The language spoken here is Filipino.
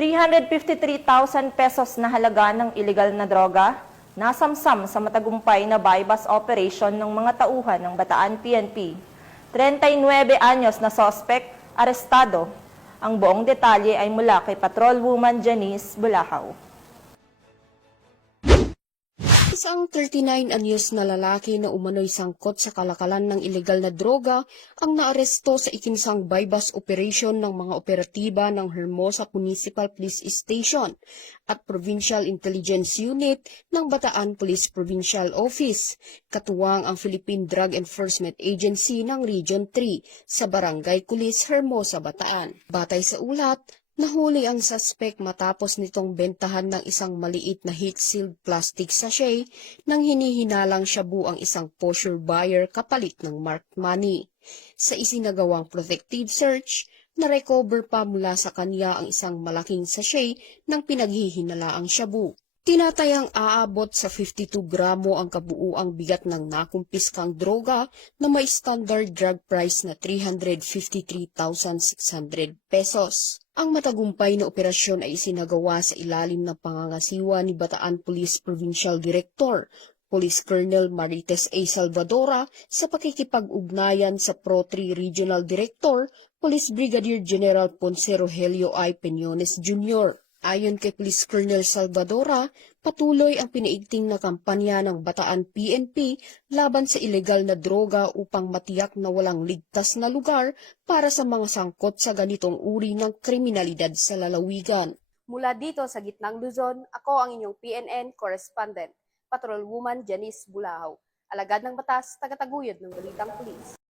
353,000 pesos na halaga ng iligal na droga nasamsam sa matagumpay na bypass operation ng mga tauhan ng Bataan PNP. 39 anyos na sospek, arestado. Ang buong detalye ay mula kay Patrolwoman Janice Bulahaw. Isang 39 anyos na lalaki na umano'y sangkot sa kalakalan ng ilegal na droga ang naaresto sa ikinsang bypass operation ng mga operatiba ng Hermosa Municipal Police Station at Provincial Intelligence Unit ng Bataan Police Provincial Office, katuwang ang Philippine Drug Enforcement Agency ng Region 3 sa Barangay Kulis, Hermosa, Bataan. Batay sa ulat, nahuli ang suspect matapos nitong bentahan ng isang maliit na heat-sealed plastic sachet nang hinihinalang shabu ang isang posture buyer kapalit ng marked money. Sa isinagawang protective search, na-recover pa mula sa kanya ang isang malaking sachet ng pinaghihinalaang shabu. Tinatayang aabot sa 52 gramo ang kabuuang bigat ng nakumpiskang droga na may standard drug price na 353,600 pesos. Ang matagumpay na operasyon ay isinagawa sa ilalim ng pangangasiwa ni Bataan Police Provincial Director, Police Colonel Marites A. Salvadora sa pakikipag-ugnayan sa Pro-3 Regional Director, Police Brigadier General Ponce Rogelio I. Peñones Jr. Ayon kay Police Colonel Salvadora, patuloy ang pinaigting na kampanya ng Bataan PNP laban sa ilegal na droga upang matiyak na walang ligtas na lugar para sa mga sangkot sa ganitong uri ng kriminalidad sa lalawigan. Mula dito sa Gitnang Luzon, ako ang inyong PNN correspondent, Patrolwoman Janice Bulahaw, alagad ng batas, tagataguyod ng Balitang Pulis.